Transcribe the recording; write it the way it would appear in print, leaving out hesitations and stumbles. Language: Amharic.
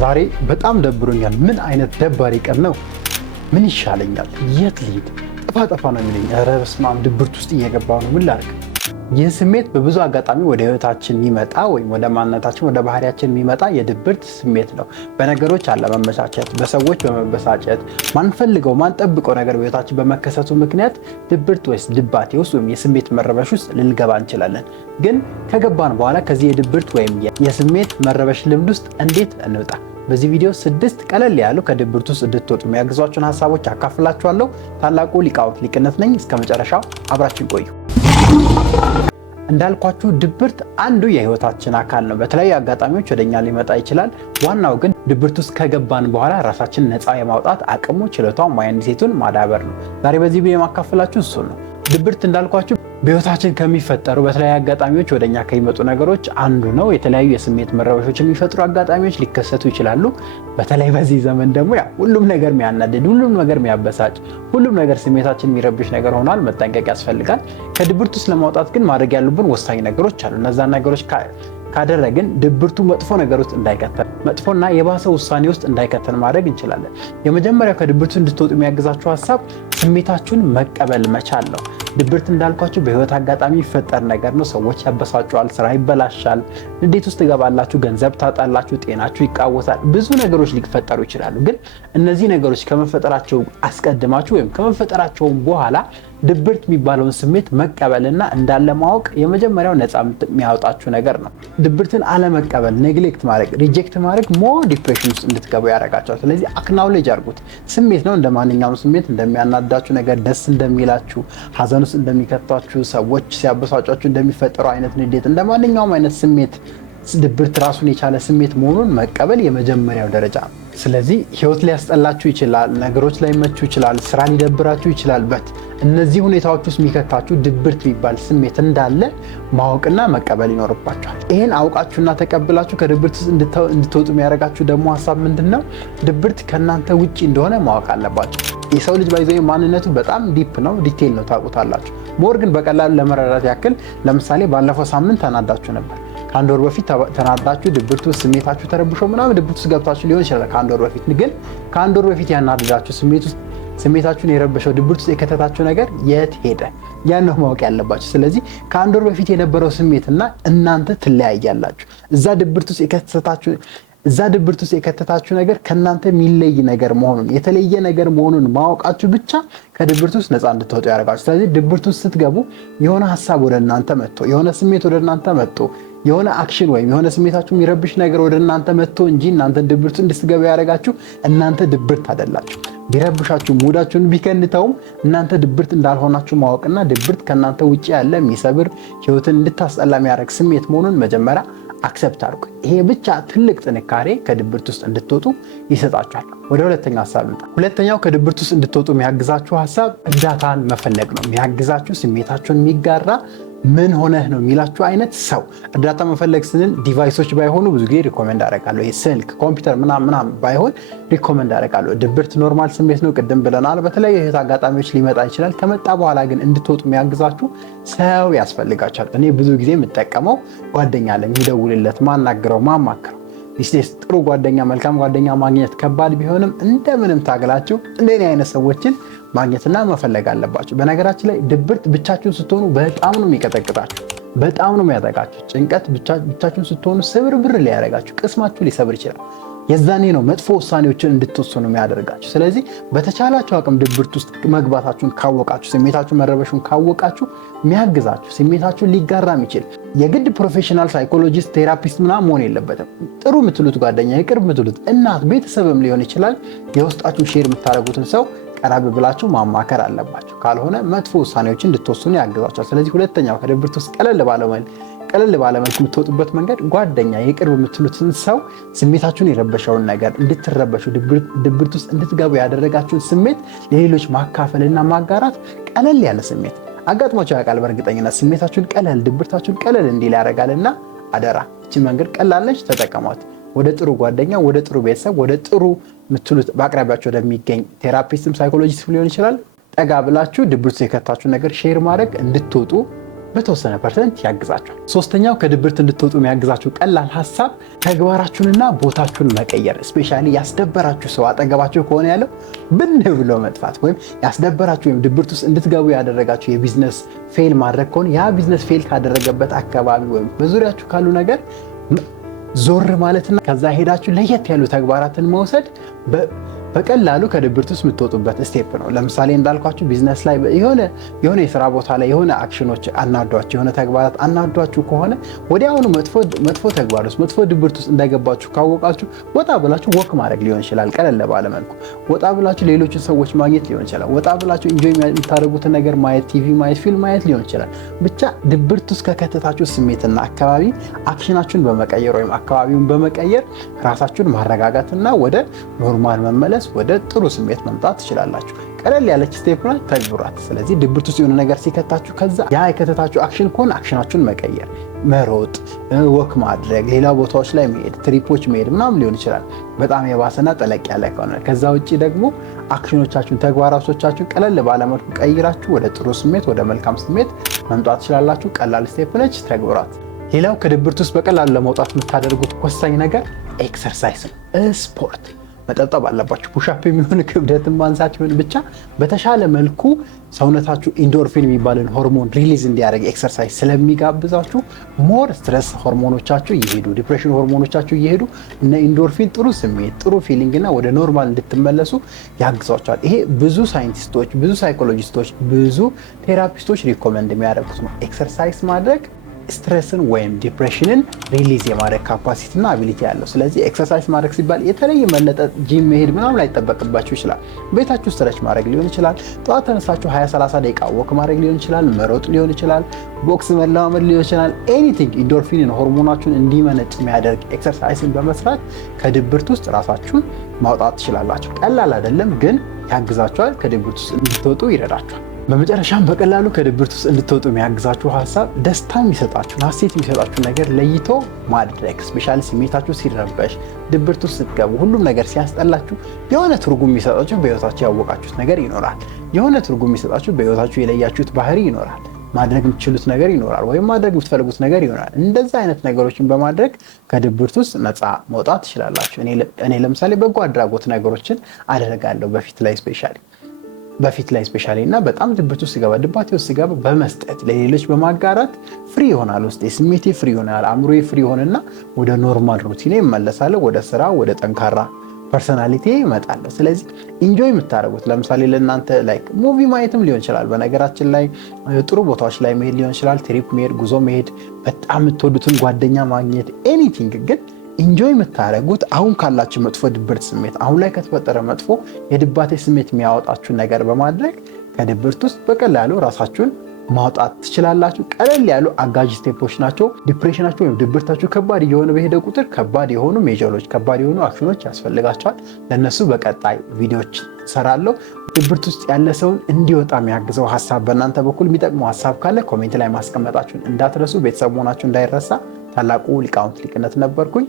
ዛሬ በጣም ደብሮኛል። ምን አይነት ደባሪ ቀን ነው? ምን ይሻለኛል? የት ልሂድ? ጠፋ ነው የሚለኝ። ኧረ በስመ አብ ድብርት ውስጥ እየገባሁ ነው። ምን ላድርግ? ይህ ስሜት በብዙ አጋጣሚ ወደ ህይወታችን የሚመጣ ወይም ወደ ማንነታችን ወደ ባህሪያችን የሚመጣ የድብርት ስሜት ነው። በነገሮች አለመመቻቸት፣ በሰዎች በመበሳጨት፣ ማንፈልገው ማንጠብቀው ነገር በህይወታችን በመከሰቱ ምክንያት ድብርት ወይስ ድባቴ ውስጥ ወይም የስሜት መረበሽ ውስጥ ልንገባ እንችላለን። ግን ከገባን በኋላ ከዚህ የድብርት ወይም የስሜት መረበሽ ልምድ ውስጥ እንዴት እንውጣ? በዚህ ቪዲዮ 6 ቀለል ያሉ ከድብርት ውስጥ እንድትወጡ የሚያግዟችሁን ሀሳቦች አካፍላችኋለሁ። ታላቁ ሊቃውንት ሊቅነት ነኝ። እስከ መጨረሻው አብራችን ቆዩ። እንዳልኳችሁ ድብርት አንዱ የህይወታችን አካል ነው። በተለያዩ አጋጣሚዎች ወደኛ ሊመጣ ይችላል። ዋናው ግን ድብርት ውስጥ ከገባን በኋላ ራሳችን ነፃ የማውጣት አቅሙ፣ ችሎታው፣ ማይንዲሴቱን ማዳበር ነው። ዛሬ በዚህ ቪዲዮ የማካፈላችሁ እሱ ነው። ድብርት እንዳልኳችሁ በህይወታችን ከሚፈጠሩ በተለያዩ አጋጣሚዎች ወደኛ ከሚመጡ ነገሮች አንዱ ነው። የተለያዩ የስሜት መረበሾች የሚፈጥሩ አጋጣሚዎች ሊከሰቱ ይችላሉ። በተለይ በዚህ ዘመን ደግሞ ሁሉም ነገር የሚያናድድ፣ ሁሉም ነገር የሚያበሳጭ፣ ሁሉም ነገር ስሜታችን የሚረብሽ ነገር ሆኗል። መጠንቀቅ ያስፈልጋል። ከድብርት ውስጥ ለማውጣት ግን ማድረግ ያሉብን ወሳኝ ነገሮች አሉ። እነዛን ነገሮች ካደረግን ድብርቱ መጥፎ ነገር ውስጥ እንዳይከተል፣ መጥፎና የባሰ ውሳኔ ውስጥ እንዳይከተል ማድረግ እንችላለን። የመጀመሪያው ከድብርቱ እንድትወጡ የሚያግዛችሁ ሀሳብ ስሜታችሁን መቀበል መቻል ነው። ድብርት እንዳልኳችሁ በህይወት አጋጣሚ ይፈጠር ነገር ነው። ሰዎች ያበሳጫል፣ ስራ ይበላሻል፣ ንዴት ውስጥ ትገባላችሁ፣ ገንዘብ ታጣላችሁ፣ ጤናችሁ ይቃወሳል፣ ብዙ ነገሮች ሊፈጠሩ ይችላሉ። ግን እነዚህ ነገሮች ከመፈጠራቸው አስቀድማችሁ ወይም ከመፈጠራቸውም በኋላ ድብርት የሚባለውን ስሜት መቀበልና እንዳለ ማወቅ የመጀመሪያው ነፃ የሚያወጣችሁ ነገር ነው። ድብርትን አለመቀበል፣ ኔግሌክት ማድረግ፣ ሪጀክት ማድረግ ሞር ዲፕሬሽን ውስጥ እንድትገቡ ያደርጋቸዋል። ስለዚህ አክናውሌጅ አድርጉት። ስሜት ነው። እንደ ማንኛውም ስሜት እንደሚያናዳችሁ ነገር፣ ደስ እንደሚላችሁ፣ ሀዘን ውስጥ እንደሚከቷችሁ፣ ሰዎች ሲያበሳጫችሁ እንደሚፈጠረው አይነት ንዴት፣ እንደ ማንኛውም አይነት ስሜት ድብርት ራሱን የቻለ ስሜት መሆኑን መቀበል የመጀመሪያው ደረጃ ነው። ስለዚህ ህይወት ሊያስጠላችሁ ይችላል፣ ነገሮች ላይመቹ ይችላል፣ ስራ ሊደብራችሁ ይችላል። እነዚህ ሁኔታዎች ውስጥ የሚከታችሁ ድብርት የሚባል ስሜት እንዳለ ማወቅና መቀበል ይኖርባችኋል። ይህን አውቃችሁና ተቀብላችሁ ከድብርት ውስጥ እንድትወጡ የሚያደርጋችሁ ደግሞ ሀሳብ ምንድን ነው? ድብርት ከእናንተ ውጭ እንደሆነ ማወቅ አለባችሁ። የሰው ልጅ ባይዘ ማንነቱ በጣም ዲፕ ነው፣ ዲቴይል ነው፣ ታውቁታላችሁ። ሞር ግን በቀላሉ ለመረዳት ያክል ለምሳሌ ባለፈው ሳምንት ተናዳችሁ ነበር። ከአንድ ወር በፊት ተናዳችሁ ድብርት ውስጥ ስሜታችሁ ተረብሾ ምናምን ድብርት ውስጥ ገብታችሁ ሊሆን ይችላል። ከአንድ ወር በፊት ግን ከአንድ ወር በፊት ያናደዳችሁ ስሜታችሁን የረበሸው ድብርት ውስጥ የከተታችሁ ነገር የት ሄደ? ያን ነው ማወቅ ያለባችሁ። ስለዚህ ከአንድ ወር በፊት የነበረው ስሜትና እናንተ ትለያያላችሁ። እዛ ድብርት ውስጥ የከተታችሁ ነገር ከእናንተ የሚለይ ነገር መሆኑን፣ የተለየ ነገር መሆኑን ማወቃችሁ ብቻ ከድብርት ውስጥ ነፃ እንድትወጡ ያደርጋችሁ። ስለዚህ ድብርት ውስጥ ስትገቡ የሆነ ሀሳብ ወደ እናንተ መጥቶ፣ የሆነ ስሜት ወደ እናንተ መጥቶ፣ የሆነ አክሽን ወይም የሆነ ስሜታችሁ የሚረብሽ ነገር ወደ እናንተ መጥቶ እንጂ እናንተ ድብርት እንድትገቡ ያደርጋችሁ እናንተ ድብርት አይደላችሁ። ቢረብሻችሁ ሙዳችሁን ቢከንተውም እናንተ ድብርት እንዳልሆናችሁ ማወቅና ድብርት ከእናንተ ውጭ ያለ የሚሰብር ህይወትን እንድታስጠላ የሚያደርግ ስሜት መሆኑን መጀመሪያ አክሰፕት አድርጉ። ይሄ ብቻ ትልቅ ጥንካሬ ከድብርት ውስጥ እንድትወጡ ይሰጣችኋል። ወደ ሁለተኛው ሀሳብ ልምጣ። ሁለተኛው ከድብርት ውስጥ እንድትወጡ የሚያግዛችሁ ሀሳብ እርዳታን መፈለግ ነው። የሚያግዛችሁ ስሜታችሁን የሚጋራ ምን ሆነህ ነው የሚላችሁ አይነት ሰው። እርዳታ መፈለግ ስንል ዲቫይሶች ባይሆኑ ብዙ ጊዜ ሪኮመንድ አደርጋለሁ። ይሄ ስልክ፣ ኮምፒውተር ምናምን ባይሆን ሪኮመንድ አደርጋለሁ። ድብርት ኖርማል ስሜት ነው፣ ቅድም ብለናል። በተለያዩ የህይወት አጋጣሚዎች ሊመጣ ይችላል። ከመጣ በኋላ ግን እንድትወጡ የሚያግዛችሁ ሰው ያስፈልጋችኋል። እኔ ብዙ ጊዜ የምጠቀመው ጓደኛ አለ፣ የሚደውልለት፣ ማናግረው፣ ማማክረው። ዲስቴስ ጥሩ ጓደኛ፣ መልካም ጓደኛ ማግኘት ከባድ ቢሆንም እንደምንም ታግላችሁ እንደኔ አይነት ሰዎችን ማግኘትና መፈለግ አለባችሁ። በነገራችን ላይ ድብርት ብቻችሁን ስትሆኑ በጣም ነው የሚቀጠቅጣችሁ፣ በጣም ነው የሚያጠቃችሁ። ጭንቀት ብቻችሁን ስትሆኑ ስብርብር ሊያደርጋችሁ፣ ቅስማችሁ ሊሰብር ይችላል። የዛኔ ነው መጥፎ ውሳኔዎችን እንድትወስኑ የሚያደርጋችሁ። ስለዚህ በተቻላችሁ አቅም ድብርት ውስጥ መግባታችሁን ካወቃችሁ፣ ስሜታችሁ መረበሹን ካወቃችሁ የሚያግዛችሁ ስሜታችሁን ሊጋራ የሚችል የግድ ፕሮፌሽናል ሳይኮሎጂስት፣ ቴራፒስት ምናምን መሆን የለበትም። ጥሩ የምትሉት ጓደኛ፣ የቅርብ የምትሉት እናት፣ ቤተሰብም ሊሆን ይችላል። የውስጣችሁን ሼር የምታደርጉትን ሰው ቀረብ ብላችሁ ማማከር አለባችሁ። ካልሆነ መጥፎ ውሳኔዎችን እንድትወስኑ ያግዛችኋል። ስለዚህ ሁለተኛው ከድብርት ውስጥ ቀለል ባለመልኩ የምትወጡበት መንገድ ጓደኛ፣ የቅርብ የምትሉትን ሰው ስሜታችሁን የረበሸውን ነገር እንድትረበሹ፣ ድብርት ውስጥ እንድትገቡ ያደረጋችሁን ስሜት ለሌሎች ማካፈልና ማጋራት ቀለል ያለ ስሜት አጋጥሟቸው ያውቃል። በእርግጠኝነት ስሜታችሁን ድብርታችሁን ቀለል እንዲል ያደርጋልና አደራ እቺን መንገድ ቀላል ነች፣ ተጠቀሟት። ወደ ጥሩ ጓደኛ፣ ወደ ጥሩ ቤተሰብ፣ ወደ ጥሩ የምትሉት በአቅራቢያችሁ ወደሚገኝ ቴራፒስትም ሳይኮሎጂስትም ሊሆን ይችላል ጠጋ ብላችሁ ድብርት የከታችሁ ነገር ሼር ማድረግ እንድትወጡ በተወሰነ ፐርሰንት ያግዛችኋል። ሶስተኛው ከድብርት እንድትወጡ የሚያግዛችሁ ቀላል ሐሳብ ተግባራችሁንና ቦታችሁን መቀየር። ስፔሻሊ ያስደበራችሁ ሰው አጠገባችሁ ከሆነ ያለው ብን ብሎ መጥፋት ወይም ያስደበራችሁ ወይም ድብርት ውስጥ እንድትገቡ ያደረጋችሁ የቢዝነስ ፌል ማድረግ ከሆነ ያ ቢዝነስ ፌል ካደረገበት አካባቢ ወይም በዙሪያችሁ ካሉ ነገር ዞር ማለትና ከዛ ሄዳችሁ ለየት ያሉ ተግባራትን መውሰድ በቀላሉ ከድብርት ውስጥ የምትወጡበት ስቴፕ ነው። ለምሳሌ እንዳልኳችሁ ቢዝነስ ላይ የሆነ የስራ ቦታ ላይ የሆነ አክሽኖች አናዷችሁ፣ የሆነ ተግባራት አናዷችሁ ከሆነ ወዲያውኑ መጥፎ ተግባር ውስጥ መጥፎ ድብርት ውስጥ እንዳይገባችሁ ካወቃችሁ ወጣ ብላችሁ ወክ ማድረግ ሊሆን ይችላል። ቀለል ባለ መልኩ ወጣ ብላችሁ ሌሎችን ሰዎች ማግኘት ሊሆን ይችላል። ወጣ ብላችሁ ኢንጆይ የምታደርጉትን ነገር ማየት፣ ቲቪ ማየት፣ ፊልም ማየት ሊሆን ይችላል። ብቻ ድብርት ውስጥ ከከተታችሁ ስሜትና አካባቢ አክሽናችሁን በመቀየር ወይም አካባቢውን በመቀየር ራሳችሁን ማረጋጋትና ወደ ኖርማል መመለስ ወደ ጥሩ ስሜት መምጣት ትችላላችሁ። ቀለል ያለች ስቴፕ ናት፣ ተግብሯት። ስለዚህ ድብርት ውስጥ የሆነ ነገር ሲከታችሁ ከዛ ያ የከተታችሁ አክሽን ከሆነ አክሽናችሁን መቀየር፣ መሮጥ፣ ወክ ማድረግ፣ ሌላ ቦታዎች ላይ መሄድ፣ ትሪፖች መሄድ ምናምን ሊሆን ይችላል። በጣም የባሰና ጠለቅ ያለ ከሆነ ከዛ ውጪ ደግሞ አክሽኖቻችሁን፣ ተግባራቶቻችሁን ቀለል ባለመልኩ ቀይራችሁ ወደ ጥሩ ስሜት፣ ወደ መልካም ስሜት መምጣት ትችላላችሁ። ቀላል ስቴፕ ነች፣ ተግብሯት። ሌላው ከድብርት ውስጥ በቀላሉ ለመውጣት የምታደርጉት ወሳኝ ነገር ኤክሰርሳይዝ ነው። ስፖርት መጠጣብ አለባችሁ። ፑሻፕ የሚሆን ክብደትን ማንሳት ይሆን ብቻ በተሻለ መልኩ ሰውነታችሁ ኢንዶርፊን የሚባልን ሆርሞን ሪሊዝ እንዲያደርግ ኤክሰርሳይዝ ስለሚጋብዛችሁ ሞር ስትረስ ሆርሞኖቻችሁ እየሄዱ ዲፕሬሽን ሆርሞኖቻችሁ እየሄዱ እነ ኢንዶርፊን ጥሩ ስሜት ጥሩ ፊሊንግ እና ወደ ኖርማል እንድትመለሱ ያግዛችኋል። ይሄ ብዙ ሳይንቲስቶች፣ ብዙ ሳይኮሎጂስቶች፣ ብዙ ቴራፒስቶች ሪኮመንድ የሚያደርጉት ነው። ኤክሰርሳይዝ ማድረግ ስትሬስን ወይም ዲፕሬሽንን ሪሊዝ የማድረግ ካፓሲቲ እና አቢሊቲ ያለው። ስለዚህ ኤክሰርሳይዝ ማድረግ ሲባል የተለየ መለጠጥ ጂም መሄድ ምናምን ላይጠበቅባችሁ ይችላል። ቤታችሁ ስትረች ማድረግ ሊሆን ይችላል። ጠዋት ተነሳችሁ 20-30 ደቂቃ ወክ ማድረግ ሊሆን ይችላል። መሮጥ ሊሆን ይችላል። ቦክስ መለማመድ ሊሆን ይችላል። ኤኒቲንግ ኢንዶርፊንን ሆርሞናችሁን እንዲመነጭ የሚያደርግ ኤክሰርሳይዝን በመስራት ከድብርት ውስጥ ራሳችሁን ማውጣት ትችላላችሁ። ቀላል አይደለም፣ ግን ያግዛችኋል። ከድብርት ውስጥ እንድትወጡ ይረዳችኋል። በመጨረሻም በቀላሉ ከድብርት ውስጥ እንድትወጡ የሚያግዛችሁ ሀሳብ ደስታ የሚሰጣችሁን ሀሴት የሚሰጣችሁን ነገር ለይቶ ማድረግ። ስፔሻሊ ስሜታችሁ ሲረበሽ፣ ድብርት ውስጥ ስትገቡ፣ ሁሉም ነገር ሲያስጠላችሁ የሆነ ትርጉም የሚሰጣችሁ በህይወታችሁ ያወቃችሁት ነገር ይኖራል። የሆነ ትርጉም የሚሰጣችሁ በህይወታችሁ የለያችሁት ባህሪ ይኖራል። ማድረግ የምትችሉት ነገር ይኖራል፣ ወይም ማድረግ የምትፈልጉት ነገር ይኖራል። እንደዛ አይነት ነገሮችን በማድረግ ከድብርት ውስጥ ነፃ መውጣት ትችላላችሁ። እኔ ለምሳሌ በጎ አድራጎት ነገሮችን አደርጋለሁ በፊት ላይ ስፔሻሊ እና በጣም ድብርት ውስጥ ሲገባ ድባቴ ውስጥ ሲገባ በመስጠት ለሌሎች በማጋራት ፍሪ ይሆናል። ውስጤ ስሜቴ ፍሪ ይሆናል። አእምሮዬ ፍሪ ይሆንና ወደ ኖርማል ሩቲኔ እመለሳለሁ። ወደ ስራ፣ ወደ ጠንካራ ፐርሰናሊቲ እመጣለሁ። ስለዚህ ኢንጆይ የምታደርጉት ለምሳሌ ለእናንተ ላይክ ሙቪ ማየትም ሊሆን ይችላል። በነገራችን ላይ ጥሩ ቦታዎች ላይ መሄድ ሊሆን ይችላል። ትሪፕ መሄድ፣ ጉዞ መሄድ፣ በጣም የምትወዱትን ጓደኛ ማግኘት፣ ኤኒቲንግ ግን ኢንጆይ የምታደርጉት አሁን ካላችሁ መጥፎ ድብርት ስሜት፣ አሁን ላይ ከተፈጠረ መጥፎ የድባቴ ስሜት የሚያወጣችሁ ነገር በማድረግ ከድብርት ውስጥ በቀላሉ ራሳችሁን ማውጣት ትችላላችሁ። ቀለል ያሉ አጋዥ ስቴፖች ናቸው። ዲፕሬሽናችሁ ወይም ድብርታችሁ ከባድ እየሆነ በሄደ ቁጥር ከባድ የሆኑ ሜጀሮች፣ ከባድ የሆኑ አክሽኖች ያስፈልጋቸዋል። ለነሱ በቀጣይ ቪዲዮዎች ሰራለሁ። ድብርት ውስጥ ያለ ሰውን እንዲወጣ የሚያግዘው ሀሳብ በእናንተ በኩል የሚጠቅመው ሀሳብ ካለ ኮሜንት ላይ ማስቀመጣችሁን እንዳትረሱ። ቤተሰብ መሆናችሁ እንዳይረሳ። ታላቁ ሊቃውንት ሊቅነት ነበርኩኝ።